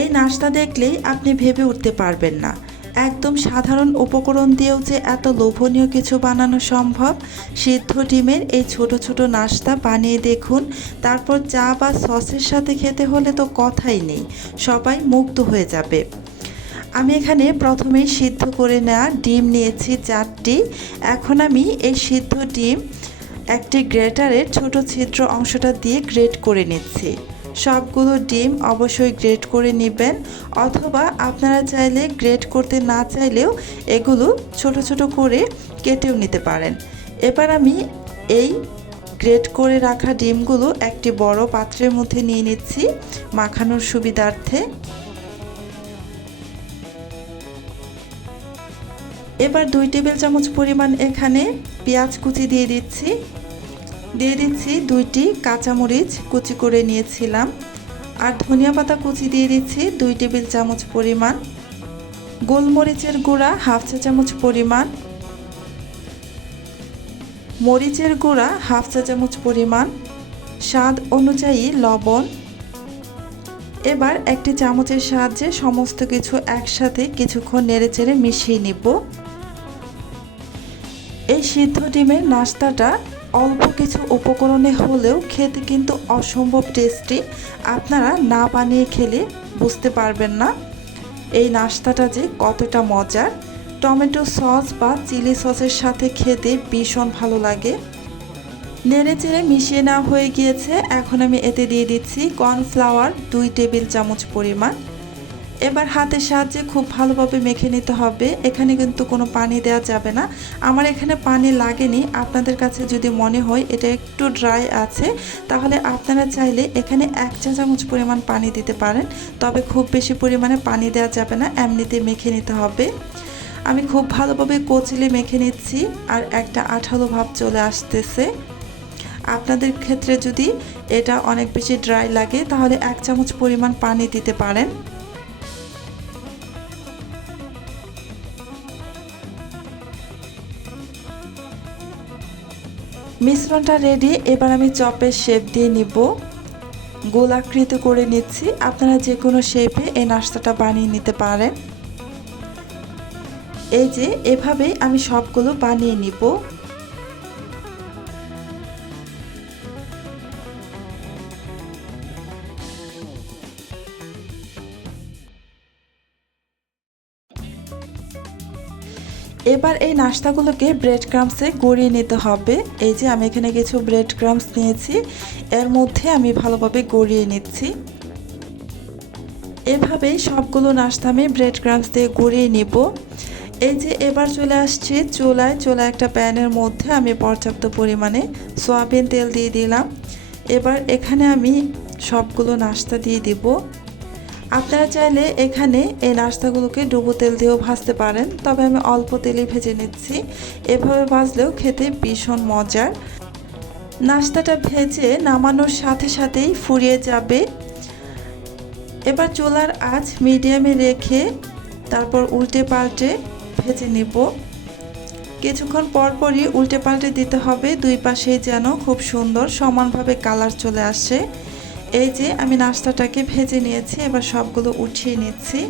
এই নাস্তা দেখলেই আপনি ভেবে উঠতে পারবেন না একদম সাধারণ উপকরণ দিয়েও যে এত লোভনীয় কিছু বানানো সম্ভব। সিদ্ধ ডিমের এই ছোট ছোট নাস্তা বানিয়ে দেখুন, তারপর চা বা সসের সাথে খেতে হলে তো কথাই নেই, সবাই মুগ্ধ হয়ে যাবে। আমি এখানে প্রথমেই সিদ্ধ করে নেওয়া ডিম নিয়েছি 4টি। এখন আমি এই সিদ্ধ ডিম একটি গ্রেটারের ছোট ছিদ্র অংশটা দিয়ে গ্রেট করে নিচ্ছি। সবগুলো ডিম অবশ্যই গ্রেট করে নেবেন, অথবা আপনারা চাইলে গ্রেট করতে না চাইলেও এগুলো ছোট ছোট করে কেটেও নিতে পারেন। এবার আমি এই গ্রেট করে রাখা ডিমগুলো একটি বড় পাত্রের মধ্যে নিয়ে নিচ্ছি মাখানোর সুবিধার্থে। এবার 2 টেবিল চামচ পরিমাণ এখানে পেঁয়াজ কুচি দিয়ে দিচ্ছি 2টি কাঁচামরিচ কুচি করে নিয়েছিলাম, আর ধনিয়া পাতা কুচি দিয়ে দিচ্ছি 2 টেবিল চামচ পরিমাণ, গোলমরিচের গুঁড়া 1/2 চা চামচ পরিমাণ, মরিচের গুঁড়া 1/2 চা চামচ পরিমাণ, স্বাদ অনুযায়ী লবণ। এবার একটি চামচের সাহায্যে সমস্ত কিছু একসাথে কিছুক্ষণ নেড়েচেড়ে মিশিয়ে নিব। এই সিদ্ধ ডিমের নাস্তাটা অল্প কিছু উপকরণে হলেও খেতে কিন্তু অসম্ভব টেস্টি। আপনারা না বানিয়ে খেলে বুঝতে পারবেন না এই নাস্তাটা যে কতটা মজার। টমেটো সস বা চিলি সসের সাথে খেতে ভীষণ ভালো লাগে। নেড়েচেড়ে মিশিয়ে নেওয়া হয়ে গিয়েছে। এখন আমি এতে দিয়ে দিচ্ছি কর্নফ্লাওয়ার 2 টেবিল চামচ পরিমাণ। এবার হাতের সাহায্যে খুব ভালোভাবে মেখে নিতে হবে। এখানে কিন্তু কোনো পানি দেওয়া যাবে না। আমার এখানে পানি লাগেনি। আপনাদের কাছে যদি মনে হয় এটা একটু ড্রাই আছে, তাহলে আপনারা চাইলে এখানে 1 চা চামচ পরিমাণ পানি দিতে পারেন, তবে খুব বেশি পরিমাণে পানি দেওয়া যাবে না, এমনিতে মেখে নিতে হবে। আমি খুব ভালোভাবে কচলে মেখে নিচ্ছি, আর একটা আঠালো ভাব চলে আসতেছে। আপনাদের ক্ষেত্রে যদি এটা অনেক বেশি ড্রাই লাগে তাহলে 1 চামচ পরিমাণ পানি দিতে পারেন। মিশ্রণটা রেডি। এবার আমি চপের শেপ দিয়ে নিব, গোলাকৃতি করে নিচ্ছি। আপনারা যে কোনো শেপে এই নাস্তাটা বানিয়ে নিতে পারেন। এই যে এভাবেই আমি সবগুলো বানিয়ে নিব। এবার এই নাস্তাগুলোকে ব্রেড ক্রাম্বসে গড়িয়ে নিতে হবে। এই যে আমি এখানে কিছু ব্রেড ক্রাম্বস নিয়েছি, এর মধ্যে আমি ভালোভাবে গড়িয়ে নিচ্ছি। এভাবেই সবগুলো নাস্তা আমি ব্রেড ক্রাম্বস দিয়ে গড়িয়ে নিব। এই যে এবার চলে আসছি চুলায় একটা প্যানের মধ্যে আমি পর্যাপ্ত পরিমাণে সয়াবিন তেল দিয়ে দিলাম। এবার এখানে আমি সবগুলো নাস্তা দিয়ে দিব। আপনারা চাইলে এখানে এই নাস্তাগুলোকে ডুবো তেল দিয়েও ভাজতে পারেন, তবে আমি অল্প তেলেই ভেজে নিচ্ছি। এভাবে ভাজলেও খেতে ভীষণ মজার। নাস্তাটা ভেজে নামানোর সাথে সাথেই ফুরিয়ে যাবে। এবার চুলার আঁচ মিডিয়ামে রেখে তারপর উল্টে পাল্টে ভেজে নেব। কিছুক্ষণ পরপরই উল্টে পাল্টে দিতে হবে, দুই পাশেই যেন খুব সুন্দর সমানভাবে কালার চলে আসে। এই যে আমি নাস্তাটাকে ভেজে নিয়েছি, এবার সবগুলো উঠিয়ে নিচ্ছি।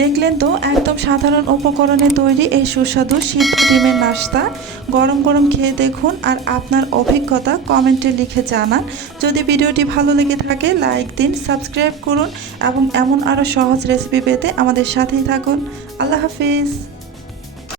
দেখলেন তো একদম সাধারণ উপকরণে তৈরি এই সুস্বাদু সিদ্ধ ডিমের নাস্তা। গরম গরম খেয়ে দেখুন, আর আপনার অভিজ্ঞতা কমেন্টে লিখে জানান। যদি ভিডিওটি ভালো লেগে থাকে লাইক দিন, সাবস্ক্রাইব করুন এবং এমন আরও সহজ রেসিপি পেতে আমাদের সাথেই থাকুন। আল্লাহ হাফিজ।